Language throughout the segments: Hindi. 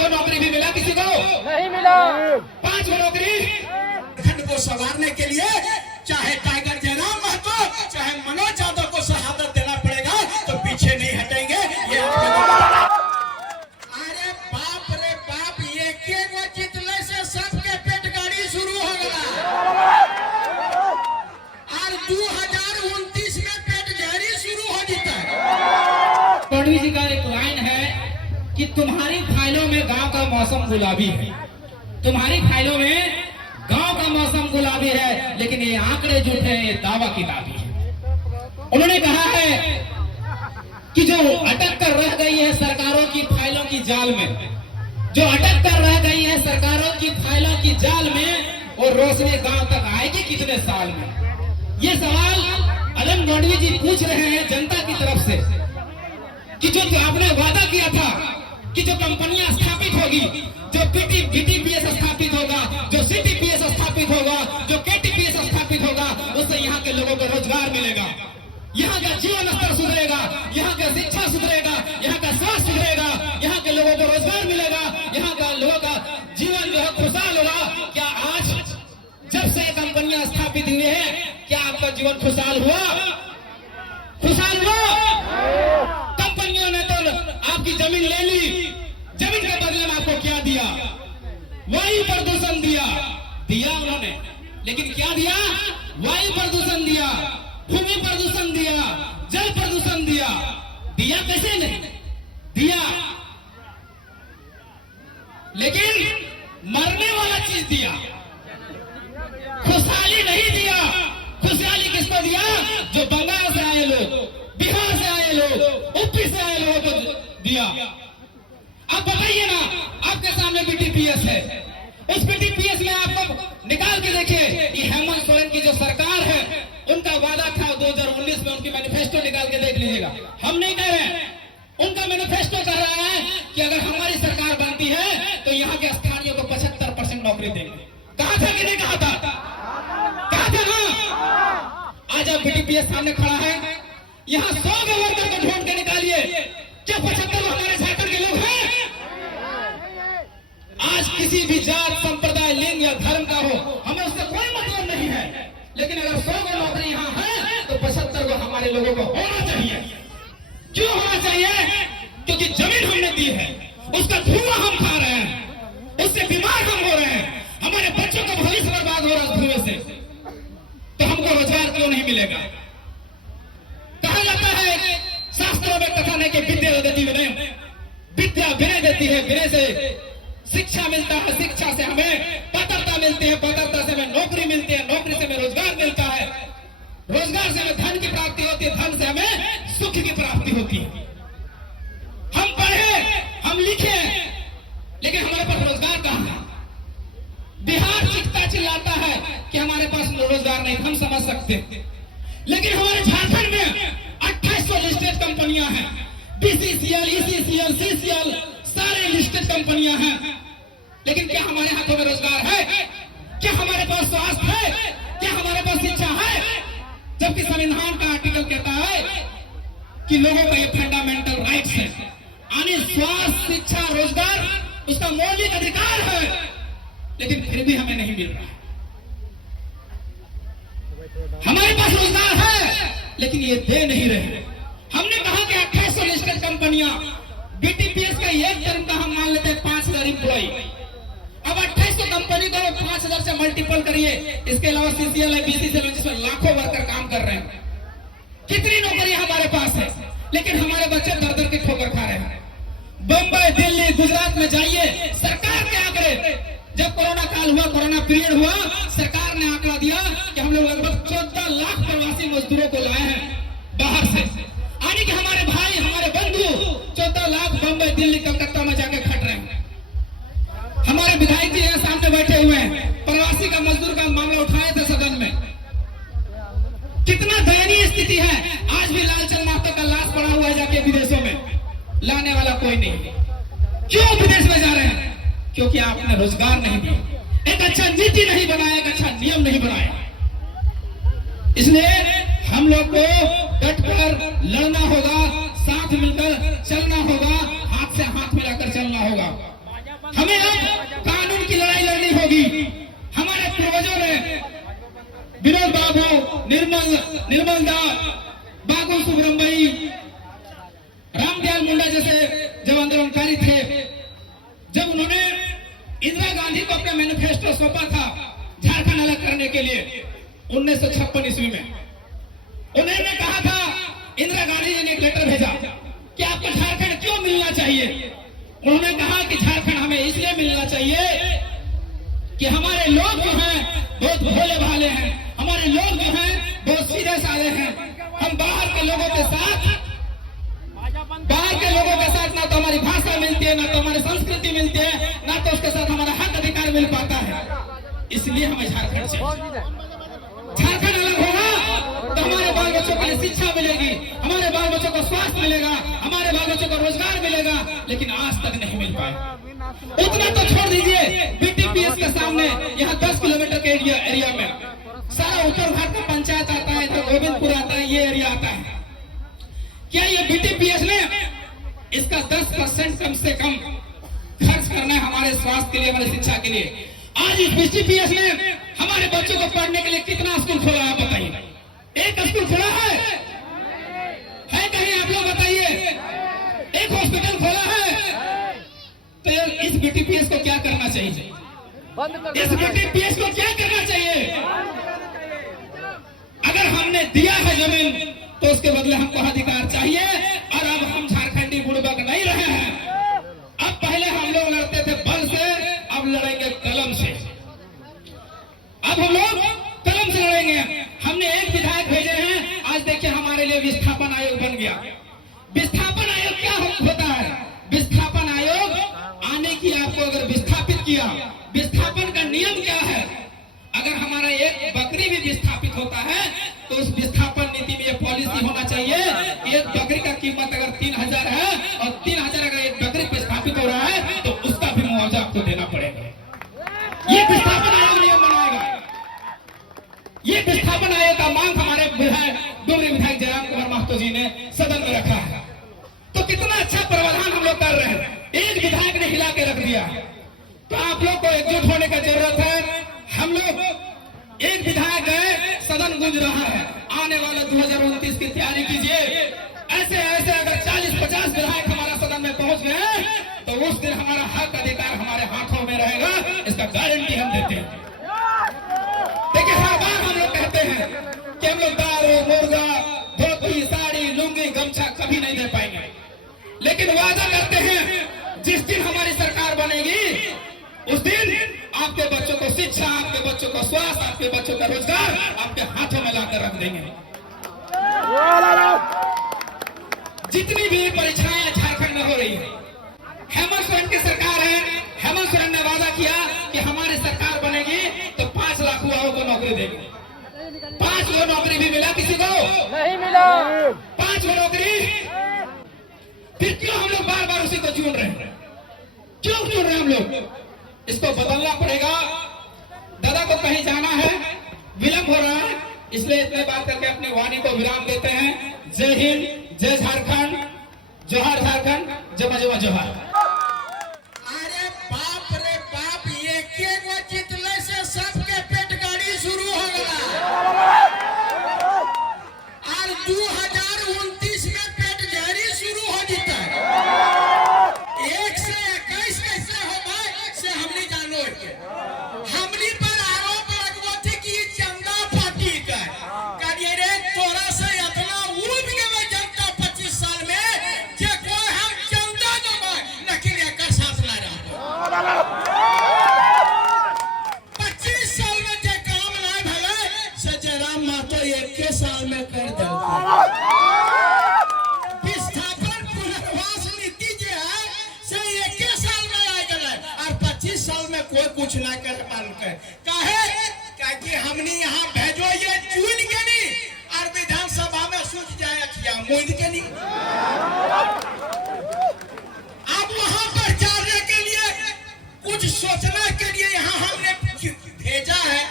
5 नौकरी भी मिला किसी को? नहीं मिला। 5 नौकरी खंड को संवारने के लिए चाहे टाइगर जयराम महतो चाहे मनोज यादव को शहादत देना पड़ेगा, तो पीछे नहीं हटेंगे। ये अरे बाप रे बाप, ये के वो जितने से सबके पेट गाड़ी शुरू हो गया और 2029 में पेट गाड़ी शुरू हो जीता है। गढ़वी जी का एक लाइन है कि तुम्हारी फाइलों में गांव का मौसम गुलाबी है, तुम्हारी फाइलों में गांव का मौसम गुलाबी है, लेकिन ये आंकड़े झूठे हैं, ये दावा किताबी है। उन्होंने कहा है कि जो अटक कर रह गई है सरकारों की फाइलों की जाल में, जो अटक कर रह गई है सरकारों की फाइलों की जाल में, वो रोशनी गांव तक आएगी कितने साल में? ये सवाल अलन गढ़वी जी पूछ रहे हैं जनता की तरफ से कि जो आपने वादा किया था कि जो कंपनियां स्थापित होगी, जो बीटीपीएस स्थापित होगा, जो सीटीपीएस स्थापित होगा, जो केटीपीएस स्थापित होगा, उससे यहाँ के लोगों को रोजगार मिलेगा, यहाँ का जीवन स्तर सुधरेगा, यहाँ का शिक्षा सुधरेगा, यहाँ का स्वास्थ्य सुधरेगा, यहाँ के लोगों को रोजगार मिलेगा, यहाँ का लोगों का जीवन जो है खुशहाल होगा। क्या आज जब से कंपनियां स्थापित हुई है, क्या आपका जीवन खुशहाल हुआ? खुशहाल हुआ? कंपनियों ने तो आपकी जमीन ले ली, जमीन के बदले में आपको क्या दिया? वायु प्रदूषण दिया उन्होंने, लेकिन क्या दिया? वायु प्रदूषण दिया, भूमि प्रदूषण दिया, जल प्रदूषण दिया। कैसे नहीं दिया? लेकिन मरने वाला चीज दिया, खुशहाली नहीं दिया। खुशहाली किसको दिया? जो बंगाल से आए लोग, बिहार से आए लोग, यूपी से आए लोगों को दिया। अब बताइए ना, आपके सामने बीटीपीएस है, उस बीटीपीएस में आपको निकाल के देखिए, ये हेमंत सोरेन की जो सरकार है, उनका वादा था 2019 में, उनकी मैनिफेस्टो निकाल के देख लीजिएगा। हम नहीं कह रहे हैं, उनका मैनिफेस्टो कह रहा है कि अगर हमारी सरकार बनती है तो यहाँ के स्थानीय को 75% नौकरी देंगे। कहा था कि नहीं कहा था? कहा था ना? आज अब बीटीपीएस सामने खड़ा है, यहाँ 100 वर्कर को ढूंढ के निकालिए, क्या 75 हमारे झारखंड के लोग हैं? आज किसी भी जात, संप्रदाय, लिंग या धर्म का हो, हमें उससे कोई मतलब नहीं है, लेकिन अगर 100 नौकरी यहाँ है तो 75 को हमारे लोगों को होना चाहिए। क्यों होना चाहिए? क्योंकि जमीन हमने दी है, उसका धुआं हम खा रहे हैं, उससे बीमार हम हो रहे हैं, हमारे बच्चों का भविष्य बर्बाद हो रहा है धुएं से, तो हमको रोजगार क्यों नहीं मिलेगा? कहा जाता है शास्त्रों में कथन है कि विद्या देती विनय, विद्या विनय देती है, विनय से शिक्षा मिलता है, शिक्षा से हमें पात्रता मिलती है, पात्रता से हमें नौकरी मिलती है, नौकरी से हमें रोजगार मिलता है, रोजगार से हमें धन की प्राप्ति होती है, धन से हमें सुख की प्राप्ति होती है। हम पढ़े, हम लिखे, लेकिन हमारे पास रोजगार कहाँ है? बिहार चिखता चिल्लाता है कि हमारे पास रोजगार नहीं, हम समझ सकते हैं, लेकिन हमारे झारखंड में 2800 लिस्टेड कंपनियां हैं, बीसीसीएल, ईसीसीएल, सीसीएल, सारे लिस्टेड कंपनियां हैं, लेकिन क्या हमारे हाथों में रोजगार है? क्या हमारे पास स्वास्थ्य है? क्या हमारे पास शिक्षा है? जबकि संविधान का आर्टिकल कहता है कि लोगों का ये फंडामेंटल राइट्स है, यानी स्वास्थ्य, शिक्षा, रोजगार उसका मौलिक अधिकार है, लेकिन फिर भी हमें नहीं मिल रहा है। हमारे पास रोजगार है, लेकिन ये दे नहीं रहे। हमने कहा कि 2800 लिस्टेड कंपनियां, बीटीपीएस का एक टर्म का हम मान लेते हैं 5000 इंप्लॉई, अब 2800 कंपनी को 5000 से मल्टीपल करिए, इसके अलावा सीसीएल है, बीसीसीएल, जिसमें लाखों वर्कर काम कर रहे हैं। कितनी नौकरी हमारे पास है, लेकिन हमारे बच्चे दर दर के ठोकर खा रहे हैं। बम्बई, दिल्ली, गुजरात में जाइए, सरकार के आंकड़े, जब कोरोना काल हुआ, कोरोना पीरियड हुआ, सरकार ने आंकड़ा दिया कि हम लोग लगभग 14 लाख प्रवासी मजदूरों को लाए हैं बाहर से, यानी कि हमारे भाई, हमारे बंधु 14 लाख बम्बई, दिल्ली, कलकत्ता में जाके खट रहे हैं। हमारे विधायक जी यहाँ सामने बैठे हुए हैं, प्रवासी का मजदूर का मामला उठाए थे सदन में। कितना दयनीय स्थिति है, आज भी लालचंद महतो का लाश पड़ा हुआ है जाके विदेशों में, लाने वाला कोई नहीं। क्यों विदेश में जा रहे हैं? क्योंकि आपने रोजगार नहीं दिया, एक अच्छा नीति नहीं बनाया, एक अच्छा नियम नहीं बनाया। इसलिए हम लोग को डट कर लड़ना होगा, साथ मिलकर चलना होगा, हाथ से हाथ मिलाकर चलना होगा। निर्मल दास, बाबू सुब्रमई, रामदयाल मुंडा जैसे जब आंदोलनकारी थे, जब उन्होंने इंदिरा गांधी को अपना मैनिफेस्टो सौंपा था झारखंड अलग करने के लिए 1956 ईस्वी में, उन्होंने कहा था, इंदिरा गांधी जी ने एक लेटर भेजा कि आपको झारखंड क्यों मिलना चाहिए। उन्होंने कहा कि झारखंड हमें इसलिए मिलना चाहिए कि हमारे लोग जो हैं बहुत भोले भाले हैं, हमारे लोग जो हैं बहुत सीधे साधे हैं। हम बाहर के लोगों के साथ ना तो हमारी भाषा मिलती है, ना तो हमारी संस्कृति मिलती है, ना तो उसके साथ हमारा हक अधिकार मिल पाता है। इसलिए हमें झारखंड से झारखंड अलग होगा तो हमारे बाल बच्चों के लिए शिक्षा मिलेगी, हमारे बाल बच्चों को स्वास्थ्य मिलेगा, हमारे बाल बच्चों को रोजगार मिलेगा, लेकिन आज तक नहीं मिल पाया। उतना तो छोड़ दीजिए, बीटीपीएस के सामने यहाँ 10 किलोमीटर के एरिया में सारा उत्तर भारत का पंचायत आता है, तो गोविंदपुर आता है, ये एरिया आता है। क्या ये बीटीपीएस ने इसका 10% कम से कम खर्च करना है हमारे स्वास्थ्य के लिए, हमारे शिक्षा के लिए। आज इस बीटीपीएस ने हमारे बच्चों को पढ़ने के लिए कितना स्कूल खोला है बताइए? एक स्कूल खोला है कहीं? आप लोग बताइए, एक हॉस्पिटल खोला है? तो इस बीटीपीएस को क्या करना चाहिए? इस बीटीपीएस को क्या करना चाहिए? अगर हमने दिया है जमीन तो उसके बदले हमको अधिकार चाहिए। और अब हम झारखंडी बुड़बक नहीं रहे हैं। अब पहले हम लोग लड़ते थे बल से, अब लड़ेंगे कलम से। अब हम लोग कलम से लड़ेंगे। हमने एक विधायक भेजे हैं, आज देखिए हमारे लिए विस्थापन आयोग बन गया। विस्थापन आयोग क्या होता है? विस्थापन आयोग आने की आपको अगर विस्थापित किया, विस्थापन का नियम क्या है? अगर हमारा एक बकरी भी विस्थापित होता है तो उस विस्थापन नीति में यह पॉलिसी होना चाहिए, एक बकरी का कीमत अगर 3000 है और 3000 अगर एक बकरी विस्थापित हो रहा है तो उसका भी मुआवजा आपको देना पड़ेगा। ये विस्थापन आयोग नियम बनाएगा। ये विस्थापन आयोग का मांग हमारे डुमरी विधायक जयराम कुमार महतो जी ने सदन में रखा है। तो कितना अच्छा प्रावधान हम लोग कर रहे हैं। एक विधायक ने हिला के रख दिया। तो आप लोग को एकजुट होने की जरूरत है। हम लोग एक विधायक है, सदन गूंज रहा है, आने वाले 2029 की तैयारी कीजिए। ऐसे ऐसे अगर 40-50 विधायक हमारा सदन में पहुंच गए तो उस दिन हमारा हक अधिकार हमारे हाथों में रहेगा, इसका गारंटी हम देते हैं। देखिए हर बार हम लोग कहते हैं कि हम लोग दारू, मुर्गा, धोती, साड़ी, लुंगी, गमछा कभी नहीं दे पाएंगे, लेकिन वादा करते हैं जिस दिन हमारी सरकार बनेगी उस दिन आपके बच्चों को शिक्षा, आपके बच्चों को स्वास्थ्य, आपके बच्चों का रोजगार आपके हाथों में लाकर रख देंगे। जितनी भी परीक्षाएं झारखंड में हो रही है, हेमंत सोरेन की सरकार है। हेमंत सोरेन ने वादा किया कि हमारी सरकार बनेगी तो 5 लाख युवाओं को नौकरी देगी। 5 गो नौकरी भी मिला किसी को? नहीं मिला। 5 गो नौकरी। फिर क्यों हम लोग बार बार उसी को चुन रहे हैं? क्यों चुन रहे हैं हम लोग? इसको बदलना पड़ेगा। दादा को कहीं जाना है, विलंब हो रहा है, इसलिए इतने बात करके अपनी वाणी को विराम देते हैं। जय हिंद, जय झारखंड, जोहार झारखंड, जमा जोहार। अरे बाप रे बाप, ये के गो जितले से सबके पेट गाड़ी शुरू हो गया। और 2029 में पेट गाड़ी शुरू हो जीता है। 1 से 21 कैसे हो भाई से हमने जानो के हमनी पर आरोप लगवा थी कि चंदा पार्टी का करिए रे तोरा से इतना उड़ गए जनता 25 साल में जे कोई हम चंदा दबा लेकिन एक साथ ना रहा। 25 साल में जे काम ना भले से जयराम महतो 1 साल में कर देलकै। विस्थापन पुनर्वास नीति जे है से 1 साल में आ गए और 25 साल में कोई कुछ ना कर पालके। काहे? कि हमने यहाँ भेजो ये चुन के नहीं और विधानसभा में सूझ जाए अखिया मोद के नहीं। अब वहां पर जाने के लिए कुछ सोचने के लिए यहाँ हमने भेजा है।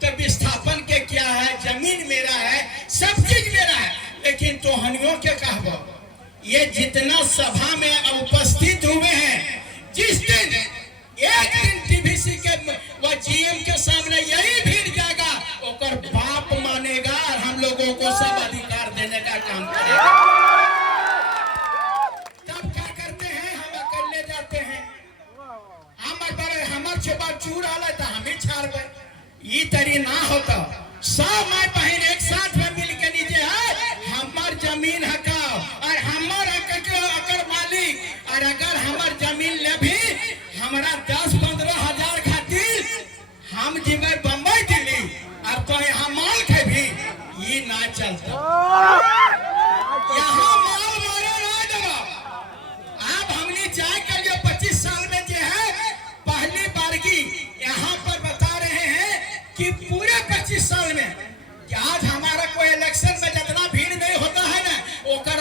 तो विस्थापन के क्या है? जमीन मेरा है, सब चीज मेरा है, लेकिन तोहनियों के कहबो ये जितना सभा में उपस्थित हुए हैं, जिस दिन एक दिन टीवीसी के व जीएम के सामने यही भीड़ जाएगा, ओकर बाप मानेगा और हम लोगों को सब वाला काम करेगा। तब क्या करते हैं, हम अकेले जाते हैं, हमार छुपा चूर आला था हम ही छाड़ गए। ये तरी ना होता, सब माई बहन एक साथ में मिल के नीचे है हमार जमीन हकाओ और हमार अकर मालिक, और अगर हमार जमीन ले भी हमारा 10-15 हजार खातिर हम जीवे बम्बई दिल्ली और तो यहाँ माल के भी ये ना चलता। यहाँ माल मारे ना देवा। आप हमने चाय कर लिया 25 साल में जो है पहली बार की यहाँ पर बता रहे हैं कि पूरे 25 साल में कि आज हमारा कोई इलेक्शन में जितना भीड़ नहीं होता है ना, ओकर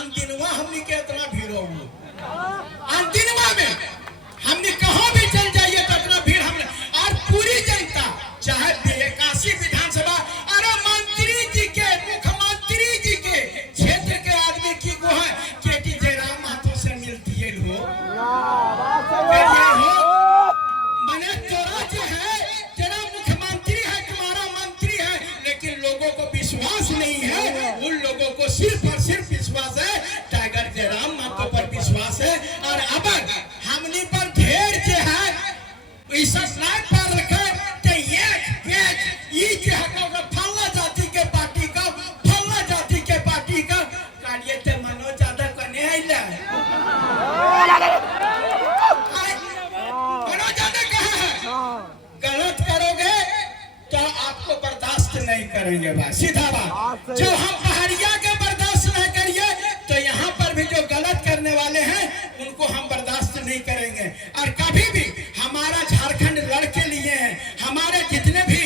अंतिमवा हमने के इतना भीड़ हो, अंतिमवा में हमने कहाँ भी चल जाइए तो इतना भीड़ हमने, और पूरी जनता चाहे 81 विधानसभा, अरे मंत्री जी के, मुख्यमंत्री जी के क्षेत्र के आदमी की वो है केटी जयराम महतो से मिलती है हो मैंने तोरा जो है तेरा मुख्यमंत्री है, तुम्हारा मंत्री है, लेकिन लोगों को विश्वास नहीं है। उन लोगों को सिर्फ और सिर्फ विश्वास है टाइगर जयराम महतो पर विश्वास है। और अब हमने पर ढेर जो है ऐसा लाख पर रखे कि ये जो है फलना जाति के पार्टी का, फलना जाति के पार्टी का कालिए ते मनो ज्यादा कने आइला मनो ज्यादा कहा है। गलत करोगे तो आपको बर्दाश्त नहीं करेंगे भाई, सीधा बात। जो हम पहाड़िया के बर्दाश्त नहीं करिए तो यहाँ पर भी जो गलत करने वाले हैं उनको हम बर्दाश्त नहीं करेंगे। और कभी भी हमारा झारखंड लड़के लिए हैं, हमारे जितने भी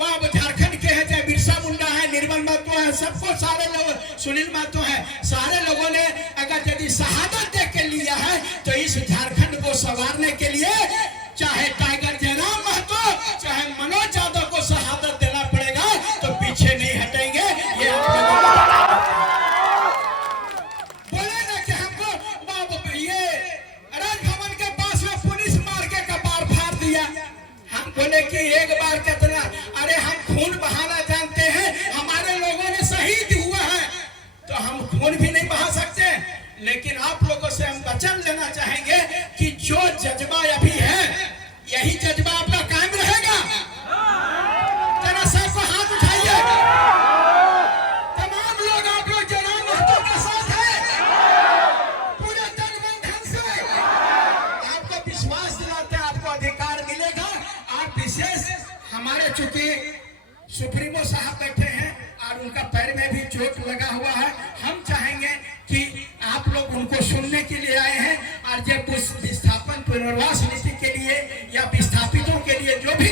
वहाँ झारखंड के हैं, चाहे बिरसा मुंडा है, निर्मल महतो है, सबको सारे लोग, सुनील महतो है, सारे लोगों ने अगर यदि शहादत दे के लिया है तो इस झारखंड को संवारने के लिए चाहे टाइगर जयराम महतो चाहे मनोज यादव को शहादत देना पड़ेगा, तो पीछे नहीं हटेंगे। ये बोले ना कि हमको ये राजभवन के पास में पुलिस मार के कपार फाड़ दिया, हम बोले कि एक बार कितना, अरे हम खून बहाना जानते हैं, हमारे लोगों ने शहीद हुआ है तो हम खून भी नहीं बहा सकते। लेकिन आप लोगों से हम वचन लेना चाहेंगे कि जो जज्बा अभी है यही जज्बा आपका कायम रहेगा। जरा सबको हाथ उठाइए, तमाम लोग आप लोग जयराम महतो के साथ हैं, पूरे तन मन धन से आपको विश्वास दिलाते हैं आपको अधिकार मिलेगा। आप विशेष हमारे चूंकि सुप्रीमो साहब बैठे हैं और उनका पैर में भी चोट लगा हुआ है, हम चाहेंगे कि आप लोग उनको सुनने के लिए आए हैं और जब उस विस्थापन पुनर्वास नीति के लिए या विस्थापितों के लिए जो भी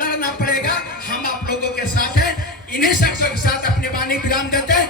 लड़ना पड़ेगा हम आप लोगों के साथ हैं। इन्हीं शख्सों के साथ अपनी वाणी विराम देते हैं।